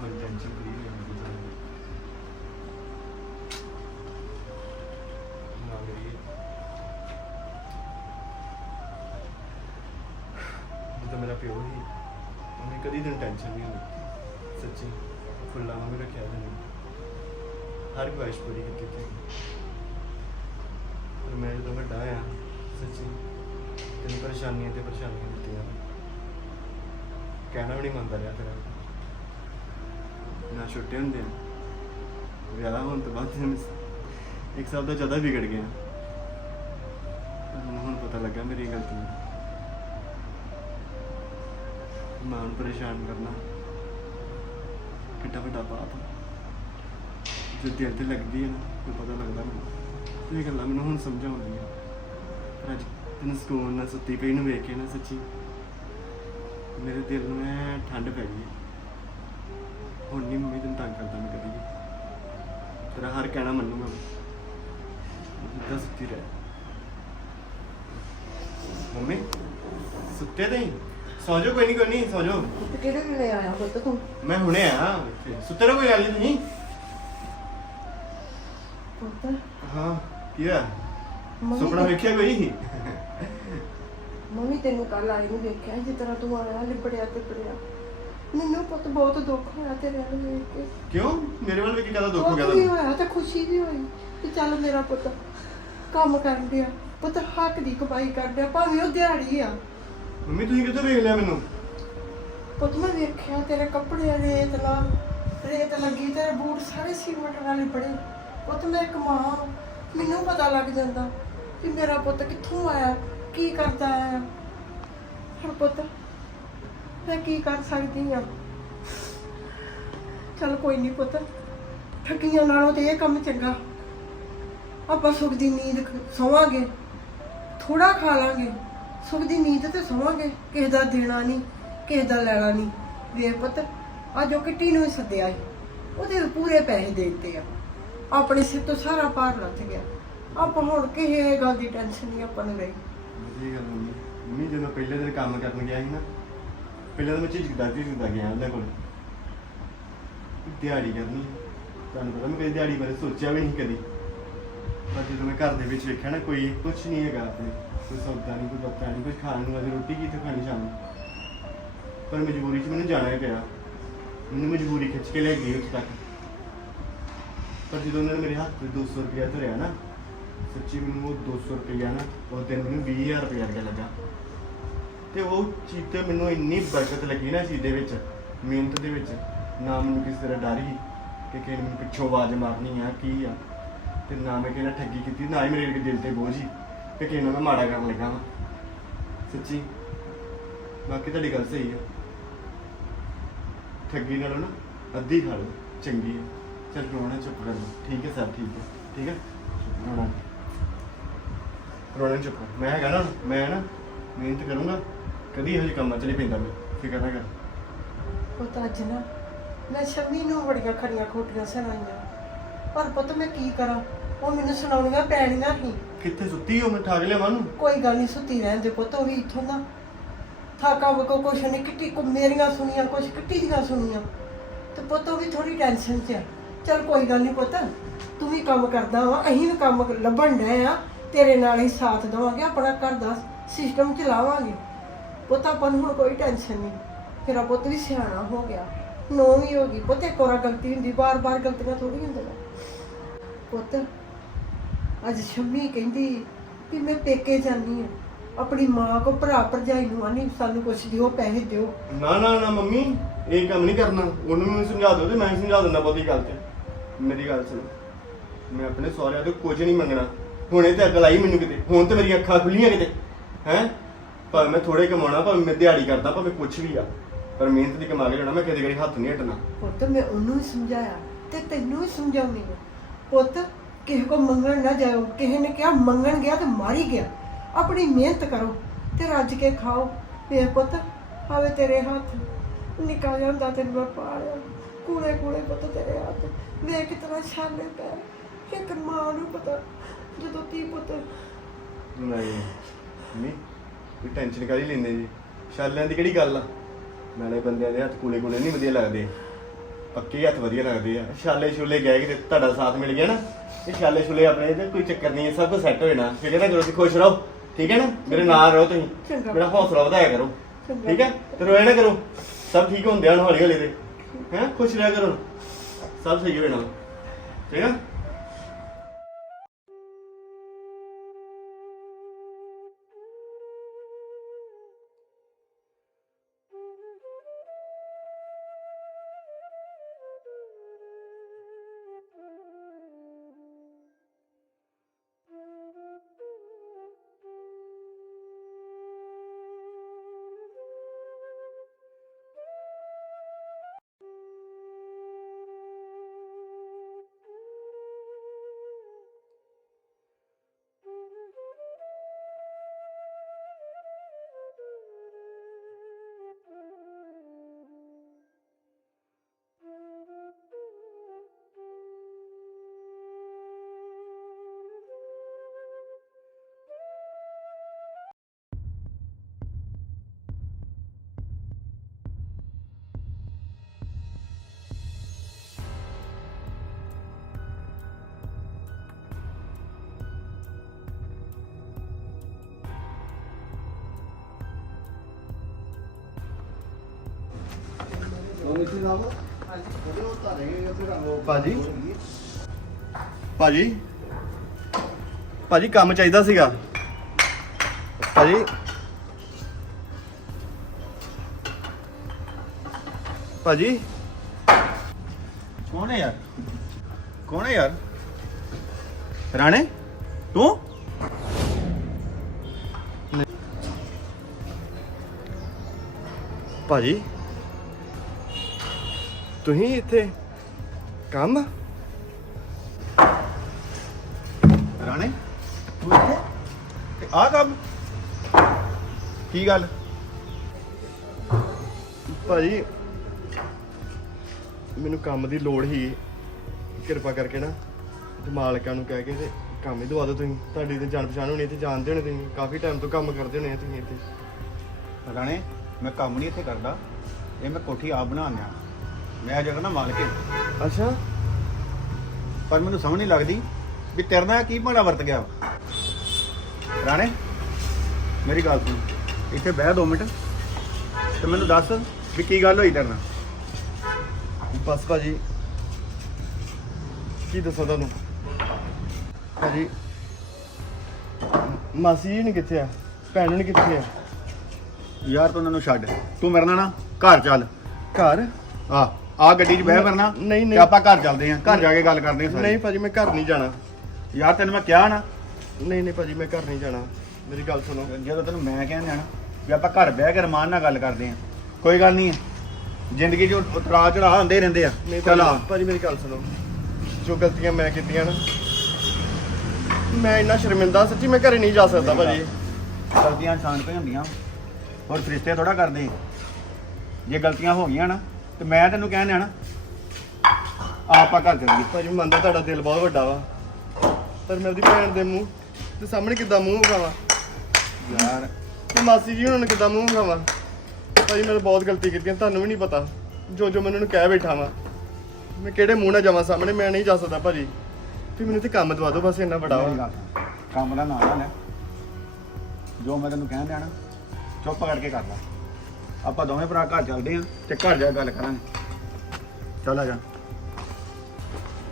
ਬੜੀ ਟੈਨਸ਼ਨ ਫਰੀ ਹੋ ਜਾਂਦੀ ਹੈ ਨਾ ਮੇਰੀ ਜਿੱਦਾਂ ਮੇਰਾ ਪਿਓ ਹੀ ਉਹਨੇ ਕਦੀ ਦਿਨ ਟੈਨਸ਼ਨ ਨਹੀਂ ਹੋਈ ਸੱਚੀ ਫੁੱਲਾਂ ਵਾਂਗ ਰੱਖਿਆ ਮੈਨੂੰ ਹਰ ਖੁਆਇਸ਼ ਪੂਰੀ ਕੀਤੀ ਤੇ ਪਰ ਮੈਂ ਜਦੋਂ ਵੱਡਾ ਆ ਸੱਚੀ ਤੈਨੂੰ ਪਰੇਸ਼ਾਨੀਆਂ ਤੇ ਪਰੇਸ਼ਾਨੀਆਂ ਦਿੱਤੀਆਂ ਕਹਿਣਾ ਵੀ ਨਹੀਂ ਮੰਨਦਾ ਰਿਹਾ ਤੇਰਾ ਨਾ ਛੋਟੇ ਹੁੰਦੇ ਨੇ ਵਿਆਹ ਹੋਣ ਤੋਂ ਬਾਅਦ ਮੈਂ ਇੱਕ ਸਾਲ ਦਾ ਜ਼ਿਆਦਾ ਵਿਗੜ ਗਿਆ ਮੈਨੂੰ ਹੁਣ ਪਤਾ ਲੱਗਾ ਮੇਰੀ ਗਲਤੀ ਹੈ ਮਾਂ ਨੂੰ ਪਰੇਸ਼ਾਨ ਕਰਨਾ। ਕਿੱਡਾ ਵੱਡਾ ਪਾਪ ਹੈ ਦਿਲ ਤੇ ਲੱਗਦੀ ਹੈ ਨਾ ਫਿਰ ਪਤਾ ਲੱਗਦਾ ਮੈਨੂੰ। ਇਹ ਗੱਲਾਂ ਮੈਨੂੰ ਹੁਣ ਸਮਝ ਆਉਂਦੀਆਂ ਪਰ ਅੱਜ ਤੈਨੂੰ ਸਕੂਨ ਨਾਲ ਸੁੱਤੀ ਪਈ ਨੂੰ ਵੇਖ ਕੇ ਨਾ ਸੱਚੀ, ਮੇਰੇ ਦਿਲ ਨੂੰ ਐ ਠੰਡ ਪੈ ਗਈ ਹੁਣ ਨਹੀਂ ਮੰਮੀ ਤੈਨੂੰ ਤੰਗ ਕਰਦਾ ਮੈਂ ਕਦੀ ਵੀ। ਤੇਰਾ ਹਰ ਕਹਿਣਾ ਮੰਨੂਗਾ ਮੈਂ। ਜਿੱਦਾਂ ਸੁੱਤੀ ਰਹਿ। ਮੰਮੀ ਸੁੱਤੇ ਤੇ ਸੌ ਜਾਓ ਕੋਈ ਨਹੀਂ ਕੋਈ ਨਹੀਂ ਸੌ ਜਾਓ। ਤੇ ਕਿਹੜੇ ਵੇਲੇ ਆਇਆ ਪੁੱਤ ਤੂੰ? ਮੈਂ ਹੁਣੇ ਆ ਇੱਥੇ। ਸੁੱਤੇ ਰਹੋ ਕੋਈ ਗੱਲ ਨਹੀਂ ਤੁਸੀਂ। ਪੁੱਤ? ਹਾਂ ਕੀ ਹੋਇਆ? ਮੰਮੀ ਸੁਪਨਾ ਵੇਖਿਆ ਕੋਈ? ਮੰਮੀ ਤੈਨੂੰ ਕੱਲ ਆਈ ਨੂੰ ਵੇਖਿਆ ਜਿਸ ਤਰ੍ਹਾਂ ਤੂੰ ਆਇਆ ਲਿਬੜਿਆ ਤੇ ਪੜਿਆ ਮੈਨੂੰ ਪੁੱਤ ਬਹੁਤ ਦੁੱਖ ਹੋਇਆ ਤੇਰੇ ਵੱਲ ਵੇਖ ਕੇ। ਕਿਉਂ? ਮੇਰੇ ਵੱਲ ਵੀ ਕੀ ਕਹਦਾ ਦੁੱਖ ਹੋ ਗਿਆ ਦੁੱਖ ਵੀ ਤੁਹਾਨੂੰ ਹੋਇਆ ਤੇ ਖੁਸ਼ੀ ਵੀ ਹੋਈ ਤੇ ਚੱਲ ਮੇਰਾ ਪੁੱਤ ਕੰਮ ਕਰਨ ਡਿਆ ਪੁੱਤ ਹੱਕ ਦੀ ਕਮਾਈ ਕਰ ਡਿਆ ਭਾਵੇਂ ਉਹ ਦਿਹਾੜੀ ਆ। ਮੰਮੀ ਤੁਸੀਂ ਕਿੱਥੋਂ ਵੇਖ ਲਿਆ ਮੈਨੂੰ? ਪੁੱਤ ਮੈਂ ਵੇਖਿਆ ਤੇਰੇ ਕੱਪੜੇ ਰੇਤ ਲਾ ਰੇਤ ਲੱਗੀ ਤੇਰੇ ਬੂਟ ਸਾਰੇ ਸੀਮਟ ਨਾਲ ਲਿਬੜੇ ਪੁੱਤ ਮੈਂ ਇੱਕ ਮਾਂ ਮੈਨੂੰ ਪਤਾ ਲੱਗ ਜਾਂਦਾ ਕਿ ਮੇਰਾ ਪੁੱਤ ਕਿੱਥੋਂ ਆਇਆ ਕੀ ਕਰਦਾ ਆਇਆ। ਹੁਣ ਪੁੱਤ ਮੈਂ ਕੀ ਕਰ ਸਕਦੀ ਆ? ਚਲ ਕੋਈ ਨਹੀਂ ਪੁੱਤ, ਠੱਗੀਆਂ ਨਾਲੋਂ ਤੇ ਇਹ ਕੰਮ ਚੰਗਾ। ਆਪਾਂ ਸੁਖ ਦੀ ਨੀਂਦ ਖ- ਥੋੜਾ ਖਾ ਲਾਂਗੇ। ਸੁਖ ਦੀ ਨੀਂਦ ਤੇ ਸੌਵਾਂਗੇ, ਕਿਸੇ ਦਾ ਦੇਣਾ ਨਹੀਂ ਕਿਸੇ ਦਾ ਲੈਣਾ ਨਹੀਂ ਵੇਖ ਪੁੱਤ, ਅੱਜ ਉਹ ਕਿੱਟੀ ਨੂੰ ਹੀ ਸੱਦਿਆ ਸੀ। ਉਹਦੇ ਪੂਰੇ ਪੈਸੇ ਦੇ ਦਿੱਤੇ ਆ। ਆਪਣੇ ਸਿਰ ਤੋਂ ਸਾਰਾ ਭਾਰ ਲੱਥ ਗਿਆ। ਆਪਾਂ ਹੁਣ ਕਿਸੇ ਗੱਲ ਦੀ ਟੈਨਸ਼ਨ ਨਹੀਂ ਆਪਾਂ ਨੂੰ ਰਹੀ ਵਧੀਆ ਗੱਲ ਮੰਮੀ। ਮੰਮੀ ਜਦੋਂ ਪਹਿਲੇ ਦਿਨ ਕੰਮ ਕਰਨ ਗਿਆ ਸੀ ਨਾ ਪਹਿਲਾਂ ਤਾਂ ਮੈਂ ਝਿਜਕਦਾ ਝਿਜਕਦਾ ਗਿਆ ਉਹਨਾਂ ਕੋਲ। ਦਿਹਾੜੀ ਕਰਨੀ ਤੁਹਾਨੂੰ ਪਤਾ ਮੈਂ ਕਦੇ ਦਿਹਾੜੀ ਬਾਰੇ ਸੋਚਿਆ ਵੀ ਨਹੀਂ ਕਦੀ। ਪਰ ਜਦੋਂ ਮੈਂ ਘਰ ਦੇ ਵਿੱਚ ਵੇਖਿਆ ਨਾ, ਕੋਈ ਕੁਝ ਨਹੀਂ ਹੈਗਾ ਆਪਣੇ ਕੋਈ ਸੌਦਾ ਨਹੀਂ, ਕੋਈ ਬੱਤਾ ਨਹੀਂ ਕੁਝ ਖਾਣ ਨੂੰ ਅਜੇ ਰੋਟੀ ਕਿੱਥੇ ਖਾਣੀ ਸ਼ਾਮ ਨੂੰ। ਪਰ ਮਜਬੂਰੀ 'ਚ ਮੈਨੂੰ ਜਾਣਾ ਹੀ ਪਿਆ। ਮੈਨੂੰ ਮਜਬੂਰੀ ਖਿੱਚ ਕੇ ਲੈ ਗਈ ਉੱਥੇ ਤੱਕ। ਪਰ ਜਦੋਂ ਉਹਨਾਂ ਨੇ ਮੇਰੇ ਹੱਥ 'ਚ 200 ਰੁਪਇਆ ਧਰਿਆ ਨਾ, ਸੱਚੀ ਮੈਨੂੰ ਉਹ 200 ਰੁਪਇਆ ਨਾ ਉਸ ਦਿਨ ਮੈਨੂੰ 20000 ਰੁਪਇਆ ਵਰਗਾ ਲੱਗਾ ਤੇ ਉਹ ਚੀਜ਼ ਤੇ ਮੈਨੂੰ ਇੰਨੀ ਬਰਕਤ ਲੱਗੀ ਨਾ ਚੀਜ਼ ਦੇ ਵਿੱਚ, ਮਿਹਨਤ ਦੇ ਵਿੱਚ, ਨਾ ਮੈਨੂੰ ਕਿਸੇ ਤਰ੍ਹਾਂ ਡਰ ਹੀ ਕਿ ਕਿਸੇ ਨੇ ਮੈਨੂੰ ਪਿੱਛੋਂ ਆਵਾਜ਼ ਮਾਰਨੀ ਆ, ਕੀ ਆ। ਤੇ ਨਾ ਮੈਂ ਕਿਸੇ ਨਾਲ ਠੱਗੀ ਕੀਤੀ, ਨਾ ਹੀ ਮੇਰੇ ਦਿਲ ਤੇ ਬੋਝ ਹੀ ਕਿ ਕਿਸੇ ਨਾਲ ਮੈਂ ਮਾੜਾ ਕਰਨ ਲੱਗਾ ਵਾਂ। ਸੱਚੀ, ਬਾਕੀ ਤੁਹਾਡੀ ਗੱਲ ਸਹੀ ਆ। ਠੱਗੀ ਨਾਲੋਂ ਨਾ ਅੱਧੀ ਖਾ ਲਓ ਚੰਗੀ ਹੈ ਚਲ ਰੋਣਾ ਚੁੱਪ ਕਰ ਲਓ। ਠੀਕ ਹੈ ਸਰ, ਠੀਕ ਹੈ। ਠੀਕ ਹੈ? ਚੁੱਪ ਰੋਣਾ ਰੋਣਾ ਚੁੱਪ ਮੈਂ ਹੈਗਾ ਨਾ, ਮੈਂ ਨਾ ਮਿਹਨਤ ਕਰੂੰਗਾ। ਕਦੀ ਇਹੋ ਜਿਹੇ ਕੰਮਾਂ 'ਚ ਨਹੀਂ ਪੈਂਦਾ ਮੈਂ ਫਿਕਰ ਨਾ ਕਰ। ਪੁੱਤ ਅੱਜ ਨਾ ਮੈਂ ਸ਼ਮੀ ਨੂੰ ਬੜੀਆਂ ਖੜੀਆਂ ਖੋਟੀਆਂ ਸੁਣਾਈਆਂ। ਪਰ ਪੁੱਤ ਮੈਂ ਕੀ ਕਰਾਂ ਉਹ ਮੈਨੂੰ ਸੁਣਾਉਣੀਆਂ ਪੈਣੀਆਂ ਹੀ। ਕਿੱਥੇ ਸੁੱਤੀ ਹੋ? ਮੈਂ ਠਾਕ ਲਿਆ ਨੂੰ ਕੋਈ ਗੱਲ ਨਹੀਂ ਸੁੱਤੀ ਰਹਿਣ ਦੇ ਪੁੱਤ ਉਹ ਵੀ ਇੱਥੋਂ ਦਾ ਥਾਕਾ ਵਕੋ ਕੁਛ ਨਹੀਂ ਕਿੱਟੀ ਕੋ ਮੇਰੀਆਂ ਸੁਣੀਆਂ ਕੁਛ ਕਿੱਟੀ ਦੀਆਂ ਸੁਣੀਆਂ। ਤੇ ਪੁੱਤ ਉਹ ਵੀ ਥੋੜੀ ਟੈਨਸ਼ਨ 'ਚ ਆ। ਚਲ ਕੋਈ ਗੱਲ ਨਹੀਂ ਪੁੱਤ ਤੂੰ ਵੀ ਕੰਮ ਕਰਦਾ ਵਾ ਅਸੀਂ ਵੀ ਕੰਮ ਲੱਭਣ ਡਏ ਆ। ਤੇਰੇ ਨਾਲ ਹੀ ਸਾਥ ਦੇਵਾਂਗੇ ਆਪਣਾ ਘਰ ਦਾ ਸਿਸਟਮ ਚਲਾਵਾਂਗੇ। ਪੁੱਤ, ਆਪਾਂ ਨੂੰ ਹੁਣ ਕੋਈ ਟੈਨਸ਼ਨ ਨਹੀਂ। ਤੇਰਾ ਪੁੱਤ ਵੀ ਸਿਆਣਾ ਹੋ ਗਿਆ। ਨੋ ਵੀ ਹੋ ਗਈ। ਪੁੱਤ, ਇੱਕ ਗਲਤੀ ਹੁੰਦੀ ਬਾਰ-ਬਾਰ ਗਲਤੀਆਂ ਥੋੜੀ ਹੁੰਦੀਆਂ। ਪੁੱਤ, ਅੱਜ ਸ਼ੰਮੀ ਕਹਿੰਦੀ ਕਿ ਮੈਂ ਪੇਕੇ ਜਾਨੀ ਆ ਆਪਣੀ ਮਾਂ ਕੋ ਭਰਾ ਭਰਜਾਈ ਨੂੰ ਆਨੀ, ਸਾਨੂੰ ਕੁਛ ਦਿਓ, ਪੈਸੇ ਦਿਓ। ਨਾ ਨਾ ਨਾ, ਮੰਮੀ, ਇਹ ਕੰਮ ਨਹੀਂ ਕਰਨਾ। ਉਹਨੂੰ ਮੈਨੂੰ ਸਮਝਾ ਦਿਓ ਤੇ ਮੈਂ ਸਮਝਾ ਦਿੰਦਾ ਬਹੁਤੀ ਗੱਲ ਤੇ। ਮੇਰੀ ਗੱਲ ਸੁਣੋ। ਮੈਂ ਆਪਣੇ ਸਹੁਰਿਆਂ ਤੋਂ ਕੁਝ ਨਹੀਂ ਮੰਗਣਾ। ਹੁਣੇ ਤੇ ਅਕਲ ਆਈ ਮੈਨੂੰ ਕਿਤੇ। ਹੁਣ ਤੇ ਮੇਰੀਆਂ ਅੱਖਾਂ ਖੁੱਲੀਆਂ ਕਿਤੇ। ਹੈ? ਭਾਵੇਂ ਮੈਂ ਥੋੜੇ ਕਮਾਉਣਾ ਭਾਵੇਂ ਮੈਂ ਦਿਹਾੜੀ ਕਰਦਾ ਭਾਵੇਂ ਕੁਝ ਵੀ ਆ ਪਰ ਮਿਹਨਤ ਦੀ ਕਮਾ ਕੇ ਲੈਣਾ ਮੈਂ ਕਦੇ ਕਦੇ ਹੱਥ ਨਹੀਂ ਹਟਣਾ ਪੁੱਤ ਮੈਂ ਉਹਨੂੰ ਵੀ ਸਮਝਾਇਆ ਤੇ ਤੈਨੂੰ ਵੀ ਸਮਝਾਉਣੀ ਆ ਪੁੱਤ ਕਿਸੇ ਕੋ ਮੰਗਣ ਨਾ ਜਾਓ ਕਿਸੇ ਨੇ ਕਿਹਾ ਮੰਗਣ ਗਿਆ ਤੇ ਮਾਰੀ ਗਿਆ। ਆਪਣੀ ਮਿਹਨਤ ਕਰੋ ਤੇ ਰੱਜ ਕੇ ਖਾਓ। ਵੇਖ ਪੁੱਤ ਆਵੇ ਤੇਰੇ ਹੱਥ ਨਿਕਾ ਜਾਂਦਾ ਤੈਨੂੰ ਮੈਂ ਪਾਲਿਆ। ਕੂਲੇ ਕੂਲੇ ਪੁੱਤ ਤੇਰੇ ਹੱਥ ਵੇਖ ਕਿਤਨਾ ਛਾਲੇ ਪੈ। ਇੱਕ ਮਾਂ ਨੂੰ ਪਤਾ ਜਦੋਂ ਤੀ ਪੁੱਤ ਨਹੀਂ ਮੰਮੀ ਕੋਈ ਟੈਨਸ਼ਨ ਕਾਹਦੀ ਲੈਂਦੇ ਜੀ? ਛਾਲਿਆਂ ਦੀ ਕਿਹੜੀ ਗੱਲ ਆ? ਨਾਲੇ ਬੰਦਿਆਂ ਦੇ ਹੱਥ ਕੂਲੇ ਕੂਲੇ ਨਹੀਂ ਵਧੀਆ ਲੱਗਦੇ। ਪੱਕੇ ਹੱਥ ਵਧੀਆ ਲੱਗਦੇ ਆ। ਛਾਲੇ ਛੁਲੇ ਗਏ ਕਿਤੇ ਤੁਹਾਡਾ ਸਾਥ ਮਿਲ ਗਿਆ ਨਾ ਇਹ ਛਾਲੇ ਛੁਲੇ ਆਪਣੇ ਤੇ ਕੋਈ ਚੱਕਰ ਨਹੀਂ ਹੈ ਸਭ ਕੁਝ ਸੈੱਟ ਹੋ ਜਾਣਾ। ਫਿਕਰ ਨਾ ਕਰੋ ਤੁਸੀਂ ਖੁਸ਼ ਰਹੋ ਠੀਕ ਹੈ ਨਾ? ਮੇਰੇ ਨਾਲ ਰਹੋ ਤੁਸੀਂ। ਮੇਰਾ ਹੌਸਲਾ ਵਧਾਇਆ ਕਰੋ। ਠੀਕ ਹੈ ਤੇ ਰੋਇਆ ਨਾ ਕਰੋ। ਸਭ ਠੀਕ ਹੁੰਦੇ ਹਨ ਹੌਲੀ ਹੌਲੀ ਦੇ ਹੈ? ਖੁਸ਼ ਰਿਹਾ ਕਰੋ। ਸਭ ਸਹੀ ਹੋ ਹੈ ਭਾਜੀ। ਭਾਜੀ ਕੰਮ ਚਾਹੀਦਾ ਸੀਗਾ। ਭਾਜੀ। ਭਾਜੀ। ਕੌਣ ਹੈ ਯਾਰ? ਕੌਣ ਹੈ ਯਾਰ? ਰਾਣੇ ਤੂੰ? ਭਾਜੀ। ਤੁਸੀਂ ਇੱਥੇ ਕੰਮ? ਰਾਣੇ, ਤੂੰ ਇੱਥੇ? ਤੇ ਆ ਕੰਮ? ਕੀ ਗੱਲ? ਭਾਜੀ, ਮੈਨੂੰ ਕੰਮ ਦੀ ਲੋੜ ਹੀ ਕਿਰਪਾ ਕਰਕੇ ਨਾ ਤੇ ਮਾਲਕਾਂ ਨੂੰ ਕਹਿ ਕੇ ਤੇ ਕੰਮ ਹੀ ਦਵਾ ਦਿਓ ਤੁਸੀਂ। ਤੁਹਾਡੀ ਤੇ ਜਾਣ ਪਛਾਣ ਹੋਣੀ, ਇੱਥੇ ਜਾਣਦੇ ਹੋਣੇ ਤੁਸੀਂ। ਕਾਫੀ ਟਾਈਮ ਤੋਂ ਕੰਮ ਕਰਦੇ ਹੋਣੇ ਆ ਤੁਸੀਂ ਇੱਥੇ। ਰਾਣੇ, ਮੈਂ ਕੰਮ ਨਹੀਂ ਇੱਥੇ ਕਰਦਾ। ਇਹ ਮੈਂ ਕੋਠੀ ਆਪ ਬਣਾਉਂਦਾ। ਮੈਂ ਜਗ੍ਹਾ ਨਾ ਮਾਲਕ ਹਾਂ। ਅੱਛਾ। ਪਰ ਮੈਨੂੰ ਸਮਝ ਨਹੀਂ ਲੱਗਦੀ ਵੀ ਤੇਰੇ ਨਾਲ ਕੀ ਮਾੜਾ ਵਰਤ ਗਿਆ। ਰਾਣੇ ਮੇਰੀ ਗੱਲ ਸੁਣ। ਇੱਥੇ ਬਹਿ ਦੋ ਮਿੰਟ ਤੇ ਮੈਨੂੰ ਦੱਸ ਵੀ ਕੀ ਗੱਲ ਹੋਈ ਤੇਰੇ ਨਾਲ। ਬਸ ਭਾਜੀ ਕੀ ਦੱਸਾਂ ਤੁਹਾਨੂੰ? ਭਾਜੀ ਮਾਸੀ ਜੀ ਨਹੀਂ ਕਿੱਥੇ ਆ? ਭੈਣ ਨਹੀਂ ਕਿੱਥੇ ਆ? ਯਾਰ ਤੂੰ ਉਹਨਾਂ ਨੂੰ ਛੱਡ। ਤੂੰ ਮੇਰੇ ਨਾਲ ਨਾ ਘਰ ਚੱਲ। ਘਰ? ਆ। ਆ ਗੱਡੀ 'ਚ ਬਹਿ ਕਰਨਾ ਨਹੀਂ, ਨਹੀਂ। ਤੇ ਆਪਾਂ ਘਰ ਚੱਲਦੇ ਆਂ ਘਰ ਜਾ ਕੇ ਗੱਲ ਕਰਦੇ ਆਂ ਨਹੀਂ ਭਾਜੀ ਮੈਂ ਘਰ ਨਹੀਂ ਜਾਣਾ। ਯਾਰ ਤੈਨੂੰ ਮੈਂ ਕਿਹਾ ਨਾ। ਨਹੀਂ ਨਹੀਂ ਭਾਜੀ ਮੈਂ ਘਰ ਨਹੀਂ ਜਾਣਾ। ਮੇਰੀ ਗੱਲ ਸੁਣੋ। ਜਦੋਂ ਤੈਨੂੰ ਮੈਂ ਕਹਿੰਦਾ ਨਾ ਵੀ ਆਪਾਂ ਘਰ ਬਹਿ ਕੇ ਰਮਾਨ ਨਾਲ ਗੱਲ ਕਰਦੇ ਆਂ ਕੋਈ ਗੱਲ ਨਹੀਂ ਹੈ। ਜ਼ਿੰਦਗੀ 'ਚ ਉਤਰਾ ਚੜਾ ਹੁੰਦੇ ਹੀ ਰਹਿੰਦੇ ਆ। ਨਹੀਂ ਚੱਲ ਆ। ਭਾਜੀ ਭਾਜੀ ਮੇਰੀ ਗੱਲ ਸੁਣੋ। ਜੋ ਗਲਤੀਆਂ ਮੈਂ ਕੀਤੀਆਂ ਨਾ ਮੈਂ ਇੰਨਾ ਸ਼ਰਮਿੰਦਾ ਸੱਚੀ ਮੈਂ ਘਰੇ ਨਹੀਂ ਜਾ ਸਕਦਾ ਭਾਜੀ। ਗਲਤੀਆਂ ਇਨਸਾਨ ਤੋਂ ਹੀ ਹੁੰਦੀਆਂ। ਹੋਰ ਫਰਿਸ਼ਤੇ ਥੋੜਾ ਕਰਦੇ। ਜੇ ਗਲਤੀਆਂ ਹੋ ਗਈਆਂ ਨਾ ਤੇ ਮੈਂ ਤੈਨੂੰ ਕਹਿੰਦਾ ਨਾ ਆ ਆਪਾਂ ਘਰ ਚੱਲੀਏ। ਭਾਜੀ ਮੈਂ ਮੰਨਦਾ ਤੁਹਾਡਾ ਦਿਲ ਬਹੁਤ ਵੱਡਾ ਵਾ। ਪਰ ਮੈਂ ਉਹਦੀ ਭੈਣ ਦੇ ਮੂੰਹ ਤੇ ਸਾਹਮਣੇ ਕਿੱਦਾਂ ਮੂੰਹ ਵਿਖਾਵਾਂ? ਯਾਰ। ਤੇ ਮਾਸੀ ਜੀ ਉਹਨਾਂ ਨੂੰ ਕਿੱਦਾਂ ਮੂੰਹ ਵਿਖਾਵਾਂ? ਭਾਜੀ ਮੈਂ ਤਾਂ ਬਹੁਤ ਗਲਤੀ ਕੀਤੀਆਂ ਤੁਹਾਨੂੰ ਵੀ ਨਹੀਂ ਪਤਾ। ਜੋ ਜੋ ਮੈਂ ਉਹਨਾਂ ਨੂੰ ਕਹਿ ਬੈਠਾ ਵਾਂ। ਮੈਂ ਕਿਹੜੇ ਮੂੰਹ ਨਾਲ ਜਾਵਾਂ ਸਾਹਮਣੇ ਮੈਂ ਨਹੀਂ ਜਾ ਸਕਦਾ ਭਾਜੀ। ਤੁਸੀਂ ਮੈਨੂੰ ਇੱਥੇ ਕੰਮ ਦਵਾ ਦਿਓ ਬਸ ਇੰਨਾ ਬੜਾ ਮੇਰੀ ਵਾ। ਗੱਲ ਸੁਣ। ਕੰਮ ਦਾ ਨਾਂ ਨਾ ਲੈ। ਜੋ ਮੈਂ ਤੈਨੂੰ ਕਹਿੰਦਾ ਨਾ ਚੁੱਪ ਕਰਕੇ ਕਰ ਲੈ। ਆਪਾਂ ਦੋਵੇਂ ਭਰਾ ਘਰ ਚੱਲਦੇ ਆਂ ਤੇ ਘਰ ਜਾ ਕੇ ਗੱਲ ਕਰਾਂਗੇ। ਚੱਲ ਆ ਜਾ।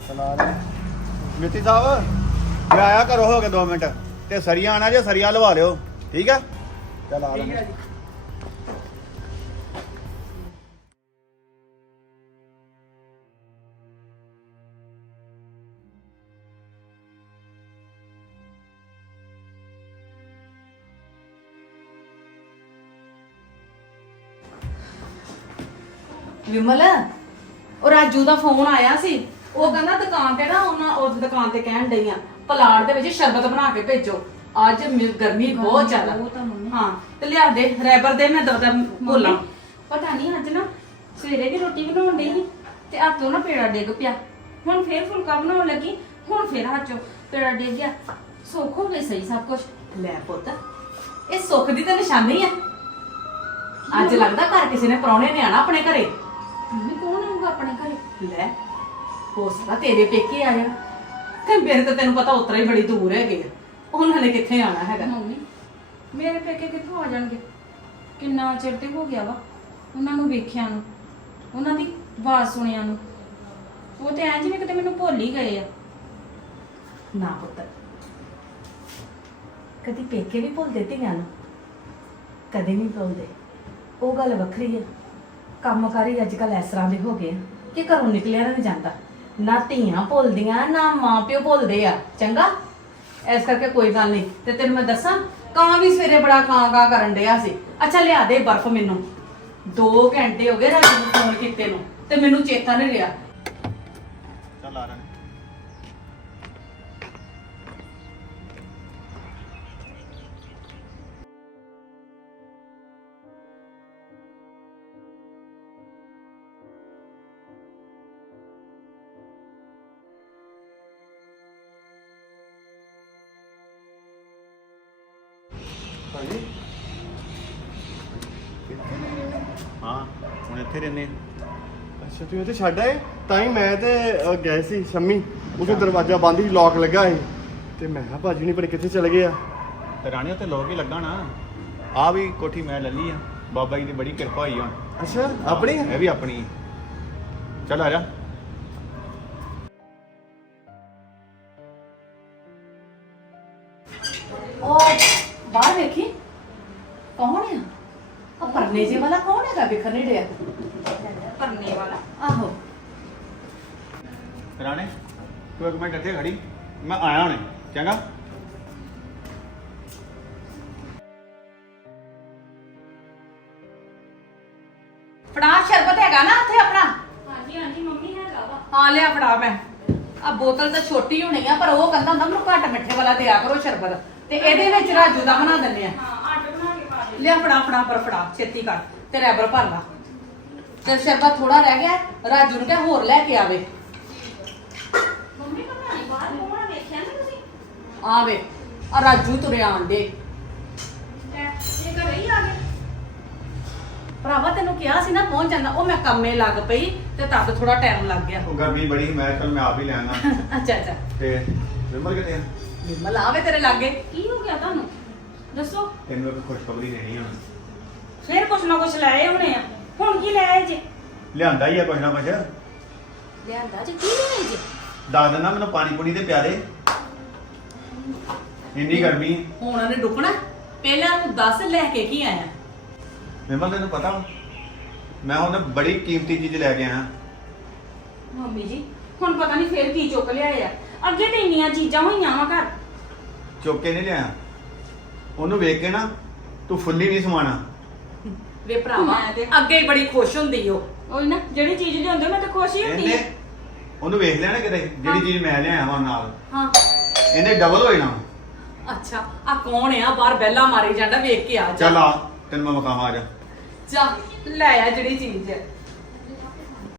ਚਲਾ ਲੈ। ਮਿੱਤੀ ਸਾਹਿਬ ਮੈਂ ਆਇਆ ਕਰੋ ਹੋ ਕੇ 2 ਮਿੰਟ ਤੇ ਸਰੀਆ ਆਣਾ ਜੇ ਸਰੀਆ ਲਵਾ ਲਿਓ, ਠੀਕ ਹੈ? ਚੱਲ ਆ ਲੈ। ਵਿਮਲ ਉਹ ਰਾਜੂ ਦਾ ਫੋਨ ਆਇਆ ਸੀ। ਉਹ ਕਹਿੰਦਾ ਦੁਕਾਨ ਤੇ ਨਾ ਉਹਨਾਂ ਉਹ ਦੁਕਾਨ ਤੇ ਕਹਿਣ ਡਈਆਂ ਪਲਾੜ ਦੇ ਵਿੱਚ ਸ਼ਰਬਤ ਬਣਾ ਕੇ ਭੇਜੋ। ਅੱਜ ਮਿ- ਗਰਮੀ ਬਹੁਤ ਜ਼ਿਆਦਾ। ਉਹ ਤਾਂ ਮੰਮੀ। ਹਾਂ ਤੇ ਲਿਆ ਦੇ ਰੈਬਰ ਦੇ ਮੈਂ ਦਰਦ ਭੋਲਾਂ। ਪਤਾ ਨਹੀਂ ਅੱਜ ਨਾ ਸਵੇਰੇ ਵੀ ਰੋਟੀ ਬਣਾਉਣ ਡਈ ਸੀ ਤੇ ਹੱਥ ਨਾ ਪੇੜਾ ਡਿੱਗ ਪਿਆ। ਹੁਣ ਫੇਰ ਫੁਲਕਾ ਬਣਾਉਣ ਲੱਗੀ ਹੁਣ ਫੇਰ ਹੱਥ ਪੇੜਾ ਡਿੱਗ ਗਿਆ। ਸੁੱਖ ਹੋ ਗਈ ਸਹੀ ਸਭ ਕੁਝ ਲੈ ਪੁੱਤ ਇਹ ਸੁੱਖ ਦੀ ਤਾਂ ਨਿਸ਼ਾਨੀ ਆ। ਅੱਜ ਲੱਗਦਾ ਘਰ ਕਿਸੇ ਨੇ ਪ੍ਰਾਹੁਣੇ ਨੇ ਆਣਾ ਆਪਣੇ ਘਰੇ। ਮੰਮੀ ਕੌਣ ਆਊਗਾ ਆਪਣੇ ਘਰੇ? ਲੈ ਹੋ ਸਕਦਾ ਤੇਰੇ ਪੇਕੇ ਆ ਜਾਣ। ਤੇ ਮੇਰੇ ਤਾਂ ਤੈਨੂੰ ਪਤਾ ਉਤਰਾ ਹੀ ਬੜੀ ਦੂਰ ਹੈਗੇ ਆ। ਉਹਨਾਂ ਨੇ ਕਿੱਥੇ ਆਣਾ ਹੈਗਾ? ਮੰਮੀ ਮੇਰੇ ਪੇਕੇ ਕਿੱਥੋਂ ਆ ਜਾਣਗੇ? ਕਿੰਨਾ ਚਿਰ ਤੇ ਹੋ ਗਿਆ ਵਾ ਉਹਨਾਂ ਨੂੰ ਵੇਖਿਆ ਨੂੰ ਉਹਨਾਂ ਦੀ ਆਵਾਜ਼ ਸੁਣਿਆ ਨੂੰ। ਉਹ ਤੇ ਐਂ ਜਿਵੇਂ ਕਿਤੇ ਮੈਨੂੰ ਭੁੱਲ ਹੀ ਗਏ ਆ। ਨਾ ਪੁੱਤ ਕਦੀ ਪੇਕੇ ਵੀ ਭੁੱਲਦੇ ਧੀਆਂ ਨੂੰ? ਕਦੇ ਨਹੀਂ ਭੁੱਲਦੇ। ਉਹ ਗੱਲ ਵੱਖਰੀ ਹੈ ਕੰਮਕਾਰੀ ਅੱਜ ਕੱਲ ਇਸ ਤਰ੍ਹਾਂ ਦੇ ਹੋ ਗਏ ਆ ਕਿ ਘਰੋਂ ਨਿਕਲਿਆ ਨਹੀਂ ਜਾਂਦਾ। ਨਾ ਧੀਆਂ ਭੁੱਲਦੀਆਂ, ਨਾ ਮਾਪਿਓ ਭੁੱਲਦੇ ਆ। ਚੰਗਾ? ਇਸ ਕਰਕੇ ਕੋਈ ਗੱਲ ਨਹੀਂ। ਤੇ ਤੈਨੂੰ ਮੈਂ ਦੱਸਾਂ, ਕਾਂ ਵੀ ਸਵੇਰੇ ਬੜਾ ਕਾਂ ਕਾਂ ਕਰਨ ਡਿਆ ਸੀ। ਅੱਛਾ, ਲਿਆ ਦੇ ਬਰਫ਼ ਮੈਨੂੰ। 2 ਘੰਟੇ ਹੋ ਗਏ ਰਾਜੂ ਨੂੰ ਫੋਨ ਕੀਤੇ ਨੂੰ, ਤੇ ਮੈਨੂੰ ਚੇਤਾ ਨਹੀਂ ਰਿਹਾ। ਚੱਲ ਆ ਰਹੇ ਤੁਸੀਂ ਉੱਥੇ ਛੱਡ ਆਏ ਤਾਂ ਹੀ ਮੈਂ ਤੇ ਅਹ, ਗਏ ਸੀ ਸ਼ੰਮੀ। ਉਹਦੇ ਦਰਵਾਜ਼ਾ ਬੰਦ ਸੀ ਲੌਕ ਲੱਗਾ ਸੀ। ਤੇ ਮੈਂ ਕਿਹਾ ਭਾਜੀ ਨਹੀਂ ਪਰ ਕਿੱਥੇ ਚਲੇ ਗਏ ਆ? ਤੇ ਰਾਣੀ ਉੱਤੇ ਲੋਕ ਹੀ ਲੱਗਾ ਨਾ। ਆ ਵੀ ਕੋਠੀ ਮੈਂ ਲੈ ਲਈ ਆ। ਬਾਬਾ ਜੀ ਦੀ ਬੜੀ ਕਿਰਪਾ ਹੋਈ ਹੁਣ। ਅੱਛਾ ਆਪਣੀ? ਇਹ ਵੀ ਆਪਣੀ। ਚੱਲ ਆ ਜਾ। ਉਹ ਬਾਹਰ ਵੇਖੀ? ਕੌਣ ਆ? ਉਹ ਪਰਨੇ ਜੇ ਵਾਲਾ ਕੌਣ ਹੈਗਾ ਵੇਖਣ ਨਹੀਂ ਡਿਆ ਕਰਨੇ ਵਾਲਾ ਆਹੋ ਰਾਣੇ ਤੂੰ ਇੱਕ ਮਿੰਟ ਇੱਥੇ ਖੜੀ। ਮੈਂ ਆਇਆ ਹੁਣੇ। ਚੰਗਾ? ਫੜਾ ਸ਼ਰਬਤ ਹੈਗਾ ਨਾ ਉੱਥੇ ਆਪਣਾ? ਹਾਂਜੀ ਹਾਂਜੀ ਮੰਮੀ ਹੈਗਾ ਵਾ। ਹਾਂ ਲਿਆ ਫੜਾ ਮੈਂ। ਆ ਬੋਤਲ ਤਾਂ ਛੋਟੀ ਹੋਣੀ ਆ ਪਰ ਉਹ ਕਹਿੰਦਾ ਹੁੰਦਾ ਮੈਨੂੰ ਘੱਟ ਮਿੱਠੇ ਵਾਲਾ ਦਿਆ ਕਰੋ ਸ਼ਰਬਤ। ਤੇ ਇਹਦੇ ਵਿੱਚ ਰਾਜੂ ਦਾ ਬਣਾ ਦਿੰਦੇ ਆ। ਹਾਂ ਅੱਡ ਬਣਾ ਕੇ ਪਾ ਦੇ ਲਿਆ ਫੜਾ ਫੜਾ ਪਰ ਫੜਾ ਛੇਤੀ ਕਰ। ਤੇ ਰੈਬਰ ਭਰ ਲਾ। ਤੇ ਸ਼ਰਬਤ ਥੋੜਾ ਰਹਿ ਗਿਆ। ਰਾਜੂ ਨੂੰ ਕਹਿ ਹੋਰ ਲੈ ਕੇ ਆਵੇ ਮੰਮੀ ਪਤਾ ਨਹੀਂ ਬਾਹਰ ਕੋਣ ਵੇਖਿਆ ਨਾ ਤੁਸੀਂ ਆਵੇ। ਆ ਰਾਜੂ ਤੁਰਿਆ ਆਂਦੇ ਇਹ ਘਰੇ ਹੀ ਆ ਗਏ ਭਰਾਵਾ ਤੈਨੂੰ ਕਿਹਾ ਸੀ ਨਾ ਪਹੁੰਚ ਜਾਂਦਾ ਉਹ ਮੈਂ ਕੰਮੇ ਲੱਗ ਪਈ ਤੇ ਤਦ ਥੋੜਾ ਟਾਈਮ ਲੱਗ ਗਿਆ। ਉਹ ਗਰਮੀ ਬੜੀ ਮੈਂ ਚਲ ਮੈਂ ਆਪ ਹੀ ਲੈਣਾ ਅੱਛਾ ਅੱਛਾ। ਤੇ ਵਿਮਲ ਕਿਤੇ ਆ? ਨਿਰਮਲ ਆਵੇ ਤੇਰੇ ਲਾਗੇ। ਕੀ ਹੋ ਗਿਆ ਤੁਹਾਨੂੰ? ਦੱਸੋ। ਤੈਨੂੰ ਇੱਕ ਖੁਸ਼ਖਬਰੀ ਦੇਣੀ ਹੁਣ। ਫੇਰ ਕੁਛ ਨਾ ਕੁਛ ਲੈ ਆਏ ਹੋਣੇ ਆ। ਹੁਣ ਕੀ ਲੈ ਆਏ ਜੇ? ਲਿਆਂਦਾ ਹੀ ਆ ਕੁਛ ਨਾ ਕੁਛ। ਲਿਆਂਦਾ ਜੇ ਕੀ ਲੈ ਆਏ ਜੇ? ਦੱਸ ਦਿੰਦਾ ਮੈਨੂੰ ਪਾਣੀ ਪੂਣੀ ਦੇ ਪਿਆਰੇ। ਇੰਨੀ ਗਰਮੀ? ਹੁਣ ਉਹਨੇ ਡੁੱਕਣਾ। ਪਹਿਲਾਂ ਤੂੰ ਦੱਸ ਲੈ ਕੇ ਕੀ ਆਇਆ? ਵਿਮਲ ਤੈਨੂੰ ਪਤਾ ਵਾ? ਮੈਂ ਹੁਣ ਬੜੀ ਕੀਮਤੀ ਚੀਜ਼ ਲੈ ਕੇ ਆਇਆ। ਮੰਮੀ ਜੀ ਹੁਣ ਪਤਾ ਨਹੀਂ ਫੇਰ ਕੀ ਚੁੱਕ ਲਿਆਏ ਆ। ਅੱਗੇ ਤੇ ਇੰਨੀਆਂ ਚੀਜ਼ਾਂ ਹੋਈਆਂ ਵਾ ਘਰ। ਚੁੱਕ ਕੇ ਨਹੀਂ ਲਿਆਇਆ ਉਹਨੂੰ ਵੇਖ ਕੇ ਨਾ ਤੂੰ ਫੁੱਲੀ ਨਹੀਂ ਸਮਾਣਾ। ਵੇ ਭਰਾਵਾ ਮੈਂ ਤੇ- ਅੱਗੇ ਹੀ ਬੜੀ ਖੁਸ਼ ਹੁੰਦੀ ਉਹ ਉਹ ਨਾ ਜਿਹੜੀ ਚੀਜ਼ ਲਿਆਉਂਦੇ ਮੈਂ ਤਾਂ ਖੁਸ਼ ਹੀ ਹੁੰਦੀ ਇਹਨੇ ਆ। ਉਹਨੂੰ ਵੇਖ ਲਿਆ ਨਾ ਕਿਤੇ ਜਿਹੜੀ ਚੀਜ਼ ਮੈਂ ਲਿਆਇਆ ਵਾ ਨਾਲ। ਹਾਂ। ਇਹਨੇ ਡਬਲ ਹੋ ਜਾਣਾ। ਅੱਛਾ ਆ ਕੌਣ ਆ? ਬਾਹਰ ਬੈਲਾ ਮਾਰੀ ਜਾਂਦਾ ਵੇਖ ਕੇ ਆ ਜਾ। ਚੱਲ ਆ ਤੈਨੂੰ ਮੈਂ ਆ ਜਾ। ਜਾ ਲੈ ਆ ਜਿਹੜੀ ਚੀਜ਼ ਹੈ।